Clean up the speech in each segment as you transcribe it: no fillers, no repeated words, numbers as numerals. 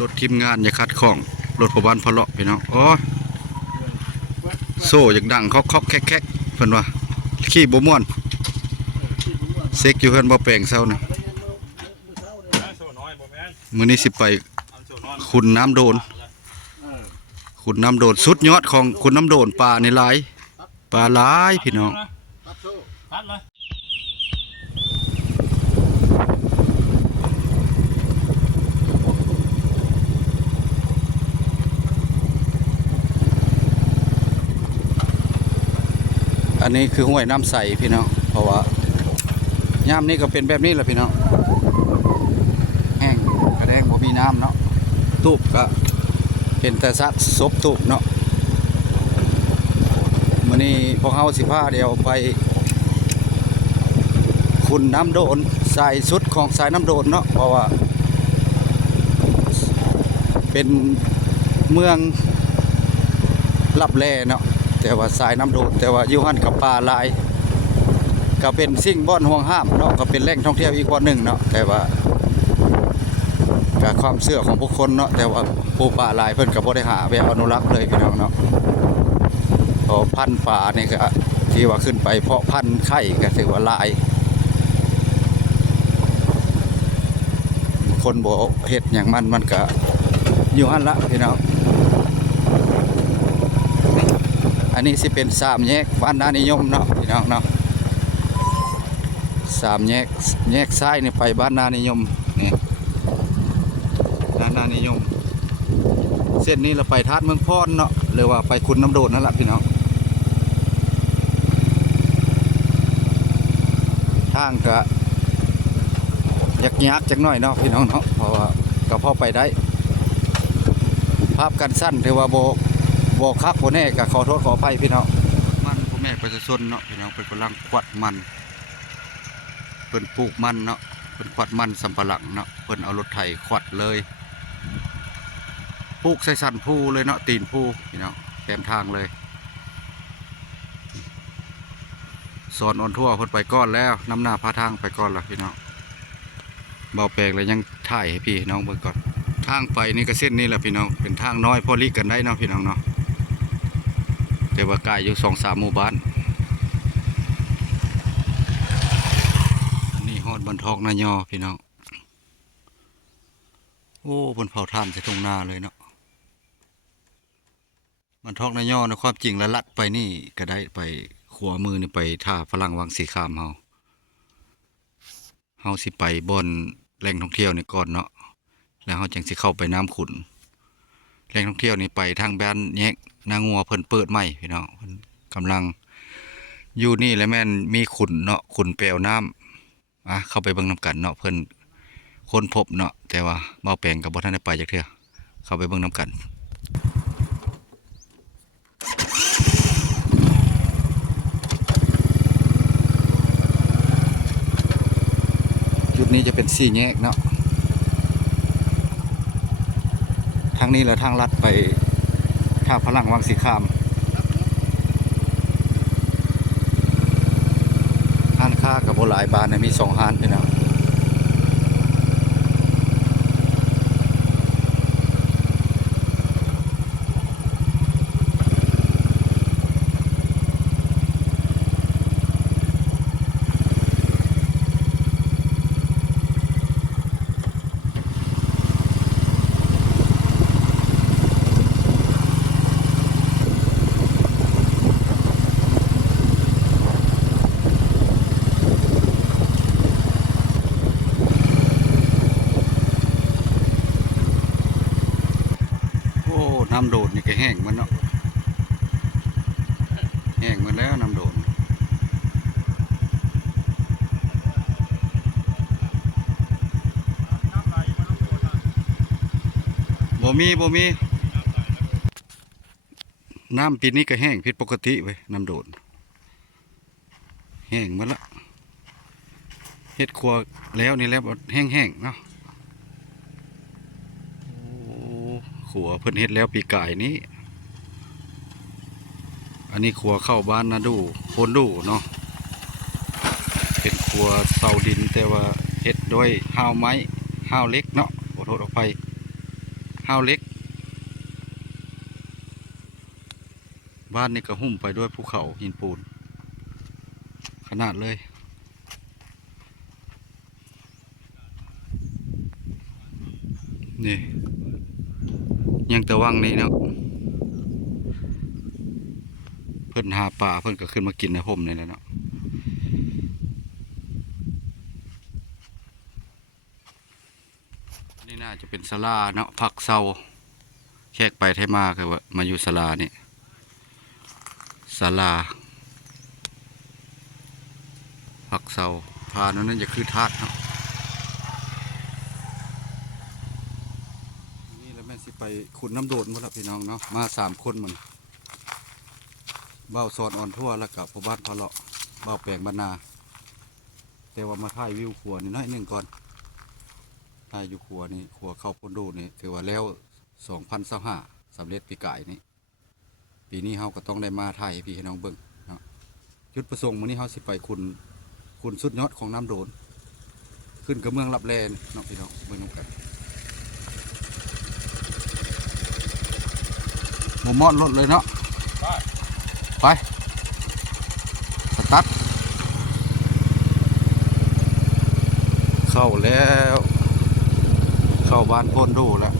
รถทีมงานอย่าคัดของรถพบานพะเลาะพี่น้องอ๋อโซ่อยากดังเคาะแคกเพิ่นว่าขี้บ่ม่วนเซ็กอยู่เพิ่นบ่แปลงเซานี่มื้อนี้สิไปขุนน้ำโดนขุนน้ำโดนสุดยอดของขุนน้ำโดนปลาในหลายปลาหลายพี่น้องอันนี้คือห้วยน้ำใสพี่น้องเพราะว่าย่ามนี้ก็เป็นแบบนี้แหละพี่น้องแห้งกระแดงบ่มีน้ำเนาะตูบก็เป็นแต่ซัดซบตูบเนาะมื้อนี้พวกเฮาสิพาเดียวไปขุนน้ำโดนสายสุดของสายน้ำโดนเนาะเพราะว่าเป็นเมืองลับแลเนาะแต่ว่าสายน้ำโดดแต่ว่าอยู่หันกับป่าลายก็เป็นสิ่งบ่อนห่วงห้ามเนาะก็เป็นแหล่งท่องเที่ยวอีกวันหนึ่งเนาะแต่ว่าก็ความเชื่อของผู้คนเนาะแต่ว่าผู้ป่าลายเพิ่นก็บ่ได้หาแบบอนุรักษ์เลยพี่น้องเนาะพอพันธุ์ป่านี่ก็ที่ว่าขึ้นไปเพาะพันธุ์ไข่ก็ถือว่าลายคนบ่เฮ็ดอย่างมันก็อยู่หันละพี่น้องอันนี้สิเป็นสามแยกบ้านนานิยมเนาะพี่น้องเนาะสามแยกซ้ายนี่ไปบ้านนานิยมนี่บ้านนานิยมเส้นนี้เราไปทาดเมืองพรเนาะหรือว่าไปขุนน้ำโดดนั่นแหละพี่น้องทางก็ยักจักหน่อยเนาะพี่น้องเนาะเพราะว่าก็พอไปได้ภาพกันสั้นถือว่าโบคักโบแน่ก็ขอโทษขออภัยพี่น้องมันพ่อแม่ประชาชนเนาะพี่น้องเป็นกำลังควัดมันเพิ่นปลูกมันเนาะเพิ่นควัดมันสำปะหลังเนาะเพิ่นเอารถไถควัดเลยปลูกใส่สันภูเลยเนาะตีนภูพี่น้องเต็มทางเลยสอนออนทั่วเพิ่นไปก้อนแล้วน้ำหน้าพาทางไปก้อนแล้วพี่น้องเบาแปลกเลยยังถ่ายให้พี่น้องเบิ่งก่อนทางไปนี่ก็เส้นนี้แหละพี่น้องเป็นทางน้อยพอลิกันได้เนาะพี่น้องเนาะแต่ว่าไกลอยู่2-3หมู่บ้านนี่ฮอดบันทอกนายอพี่น้องโอ้บนเผาถ่านจะทุ่งนาเลยเนาะบันทอกนายอในความจริงแล้วลัดไปนี่ก็ได้ไปขวามือนี่ไปท่าฝรั่งวังสีขามเฮาสิไปบนแหล่งท่องเที่ยวนี่ก่อนเนาะแล้วเฮาจังสิเข้าไปน้ำขุ่นแหล่งท่องเที่ยวนี่ไปทางแบนแยกนางัวเพิ่นเปิดใหม่พี่น้องเพิ่นกำลังอยู่นี่แล้วแม่นมีขุ่นเนาะขุ่นแปลวน้ำเข้าไปเบิ่งน้ำกันเนาะเพิ่นค้นพบเนาะแต่ว่าเบาแปลงกับบ่ทันได้ไปจักเทื่อเข้าไปเบิ่งน้ำกันจุดนี้จะเป็น4แยกเนาะทางนี้แล้วทางลัดไปท่าฝรั่งวังสีขามห้านค้ากับโบหลายบานมี2ห้านพี่น้องน้ำโดดนี่ก็แห้งมันเนาะแห้งมันแล้วน้ำโดดบ่มีน้ำปีนี้ก็แห้งผิดปกติเว้ยน้ำโดดแห้งมันละเฮ็ดครัวแล้วนี่แล้วแห้งเนาะขัวเพิ่นเฮ็ดแล้วปีกายนี้อันนี้ขัวเข้าบ้านนาดูโพนดูเนาะเป็นขัวเสาดินแต่ว่าเฮ็ดด้วยห้าวไม้ห้าวเล็กเนาะขอโทษอภัย ห้าวเล็กบ้านนี่ก็หุ้มไปด้วยภูเขาหินปูนขนาดเลยนี่ยังแต่ว่างนี่เนาะเพิ่นหาปลาเพิ่นก็ขึ้นมากินในห่มนี่แหละเนาะนี่น่าจะเป็นศาลาเนาะพักเซาแขกไปไทยมาคือว่ามาอยู่ศาลานี่ศาลาพักเซาพานั้นจะคือธาตุเนาะนี่แล้วแม่สิไปขุดน้ำโดดหมดแล้วพี่น้องเนาะมา3 คนมันเบ้าซอนอ่อนทั่วแล้วกับพ่อบ้านพ่อเลาะเบ้าแปลงบรรณาแต่ว่ามาถ่ายวิวขัวนี่น้อยหนึ่งก่อนถ่ายอยู่ขัวนี่ขัวเข้าปนดูนี่ถือว่าแล้ว2025สำเร็จปีกายนี่ปีนี้เฮาก็ต้องได้มาถ่ายให้พี่ให้น้องเบิ่งเนาะจุดประสงค์มื้อนี้เฮาสิไปคุณสุดยอดของน้ำโดนขึ้นกับเมืองลับแลเนาะพี่น้องเบิ่งนำกันหมู่มอดรถเลยเนาะไปสตาร์ทเข้าแล้วเข้าบ้านพ้นดูแล้ว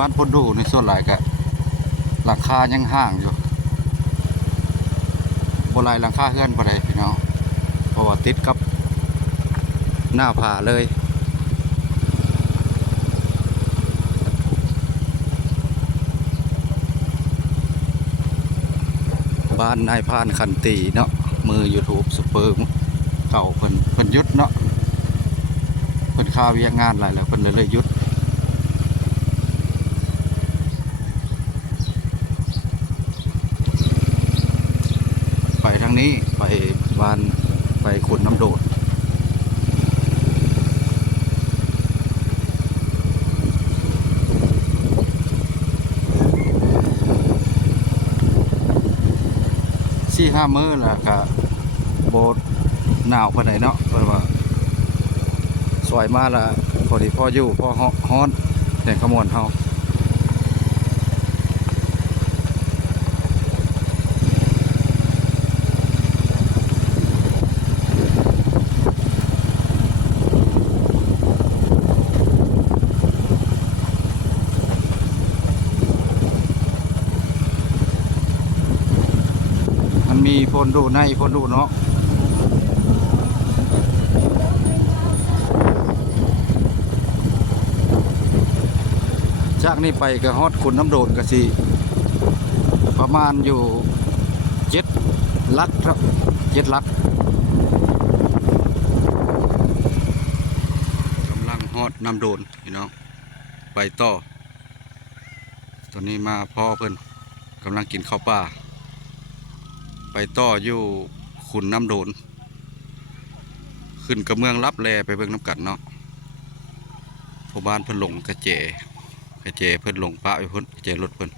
บ้านพ้นดูในส่วนหลายกะหลังคายังห่างอยู่โบราณหลังคาเฮือนพอดีพี่น้องเพราะว่าติดกับหน้าผาเลยบ้านนายพานคันตีเนาะมือ YouTube ซุปเปอร์เก่าเพิ่นยุดเนาะเพิ่นข้าวเวียกงานหลายแล้วเพิ่นเลยยุดไปทางนี้ไปบ้านไปขุดน้ำโดด4-5 มื้อแล้วก็โบดหนาวปานใดเนาะเพราะว่าสวยมาละพอดีพออยู่พอฮ้อนแต่ขมวนเฮามันมีพนดูในพนดูเนาะจากนี้ไปก็ฮอดขุนน้ำโดนก็สิประมาณอยู่7 ลักครับ7 ลักกำลังฮอดน้ำโดนพี่น้องไปต่อตอนนี้มาพ่อเพิ่นกำลังกินข้าวปลาไปต่ออยู่ขุนน้ำโดนขึ้นกับเมืองลับแลไปเบิ่งน้ำกันเนาะพ่อบ้านเพิ่นหลงกระเจเพิ่นหลงปะไปเพิ่นกระเจรถเพิ่น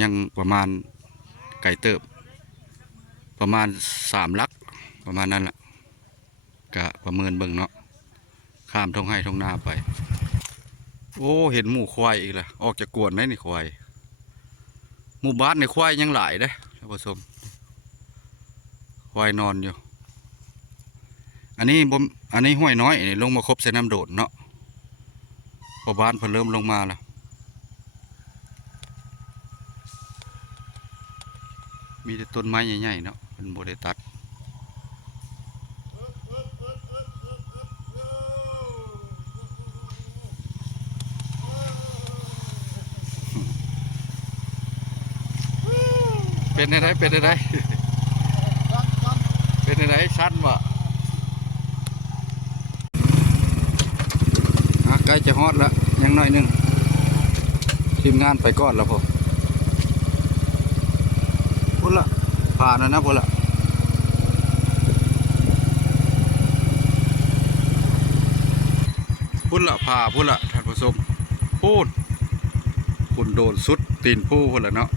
ยังประมาณไก่เติบประมาณ3 ลักประมาณนั้นแหละกะประเมินเบิ่งเนาะข้ามท้องไร่ท้องนาไปโอ้เห็นหมู่ควายอีกแล้วออกจากกวนได้นี่ควายหมู่บ้านในควายยังหลายเด้ท่านผู้ชมควายนอนอยู่อันนี้ห้วยน้อยนี่ลงมาครบเส้นน้ำโดดเนาะพอบ้านเพิ่นเริ่มลงมาแล้วมีแต่ต้นไม้ใหญ่ๆเนาะเพิ่นบ่ได้ตัดเป็นอะไร คันบ่ใกล้จะฮอดแล้วยังหน่อยหนึงทีมงานไปก่อนแล้วพอพุ่นละผ่านแล้วนะพุ่นละพุ่นละผ่าพุ่นละท่านผู้ชมพูดพุ่นโดนสุดตีนผู้พุ่นละเนาะ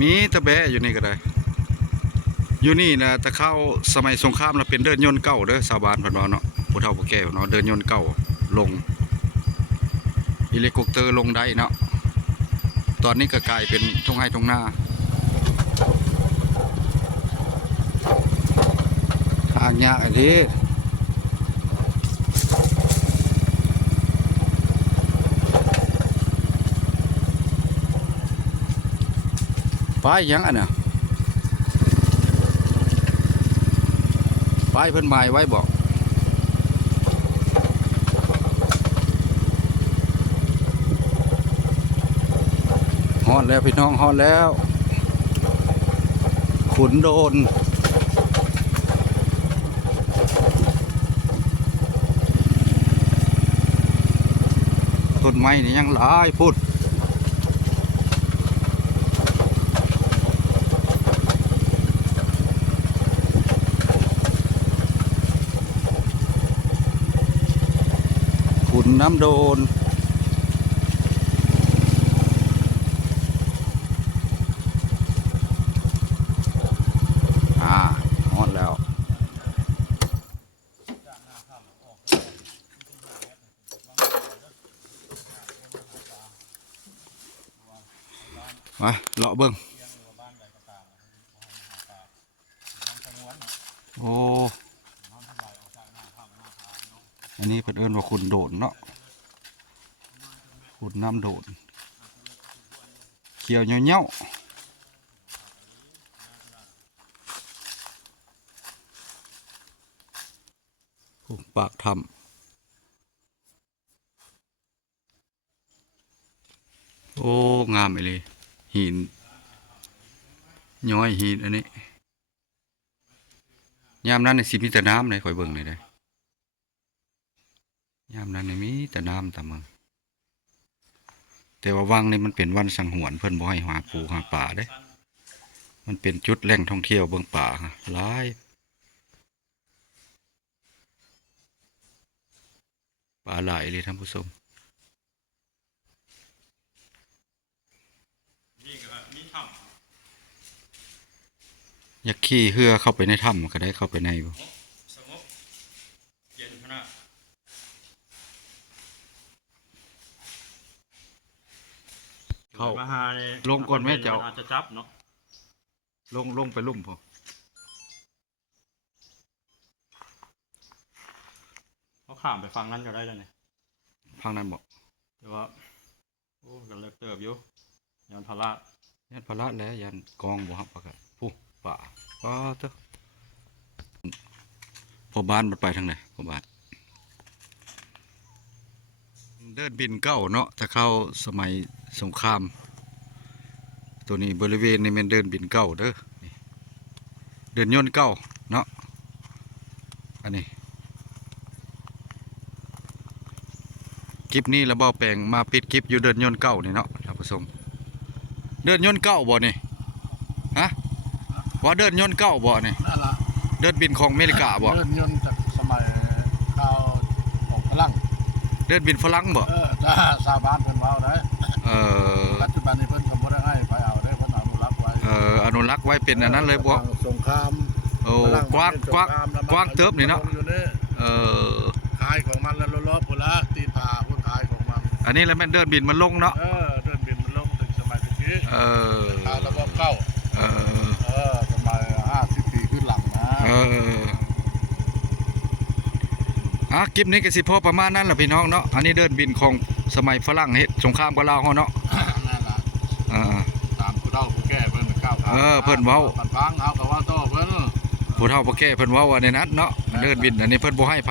มีตะแบะอยู่นี่ก็ได้อยู่นี่นะตะเข้าสมัยสงครามเราเป็นเดินยนต์เก่าเด้อชาวบ้านเพิ่นว่าเนาะผู้เฒ่าผู้แก่เนาะเดินยนต์เก่าลงเฮลิคอปเตอร์ลงได้เนาะตอนนี้ก็กลายเป็นทุ่งไร่ทุ่งนาทางยากอันนี้ป้ายยังอันน่ะป้ายเพิ่นหมายไว้บอกฮอดแล้วพี่น้องฮอดแล้วขุนโดนต้นไม้นี่ยังหลายพุดขุนน้ำโดนฮอดแล้วมาเลาะเบิ้งโอ้อันนี้เพิ่นเอิ้นว่าขุนโดนเนาะขุนน้ำโดนเขียวเงี้ยวๆปากถ้ำโอ้งามเลยหินย้อยหินอันนี้ยามนั้นในสิมีแต่น้ำเลยคอยเบิ่งเลยได้ยามนั้นในมีแต่น้ำแต่เมืองแต่ว่าวังนี่มันเป็นวันสังหวนเพิ่นบ่ให้หาปูหาป่าเด้มันเป็นจุดแหล่งท่องเที่ยวเบิ่งป่าหลายป่าหลายเลยท่านผู้ชมอยากขี่เรือเข้าไปในถ้ำก็ได้เข้าไปในบ่สงบเย็นขนาดเข้า มาหาเนี่ย ลงก่อนแม่เจ้า อาจจะจับเนาะลงไปลุ่มพอ เขาข้ามไปฟังนั้นก็ได้แล้วเนี่ย พังนั้นบอก แต่ว่าโอ้กันเลิกเติบอยู่ยันพาระ ยันพละแล้วยันกองบ่ครับปะกะผู้ป่าป้าเจ้าพอบ้านมันไปทางไหนพอบ้านเดินบินเก้าเนาะถ้าเข้าสมัยสงครามตัวนี้บริเวณนี้มันเดินบินเก้าเด้อเดินยนต์เก้าเนาะอันนี้คลิปนี้เราเบาแปลงมาปิดคลิปอยู่เดินยนต์เก้านี่เนาะท่านผู้ชมเดินยนต์เก้าบ่นี่ฮะว่าเดินยนต์เก้าบ่นี่ นั่นละ เดินบินของอเมริกาบ่ เดินยนต์จากสมัยข้าวของพลัง เดินบินฝรั่งบ่ ถ้าชาวบ้านเพิ่นเว้าได้ปัจจุบันนี้เพิ่นก็บ่ได้ให้ไปเอาได้เพิ่นอนุรักษ์ไว้อนุรักษ์ไว้เป็นอันนั้นเลยบ่สงคราม โอ้กว้างเติบนี่เนาะขายของมันแล้วล้อๆพุ่นละตีนผาพุ่นขายของมันอันนี้แล้วแม่นเดินบินมันลงเนาะเดินบินมันลงถึงสมัยตะกี้ขายระบบเก่าสมัย50 ปีขึ้นหลังนะคลิปนี้ก็สิพอประมาณนั้นแหละพี่น้องเนาะอันนี้เดินบินของสมัยฝรั่งเฮ็ดสงครามกับลาวเฮาเนาะนั่นล่ะตามผู้เฒ่าผู้แก่เพิ่นก้าวขาเพิ่นเว้าปันฟังเฮาก็ว่าโตเพิ่นผู้เฒ่าผู้แก่เพิ่นเว้าว่าในนั้นเนาะเดินบินอันนี้เพิ่นบ่ให้ไผ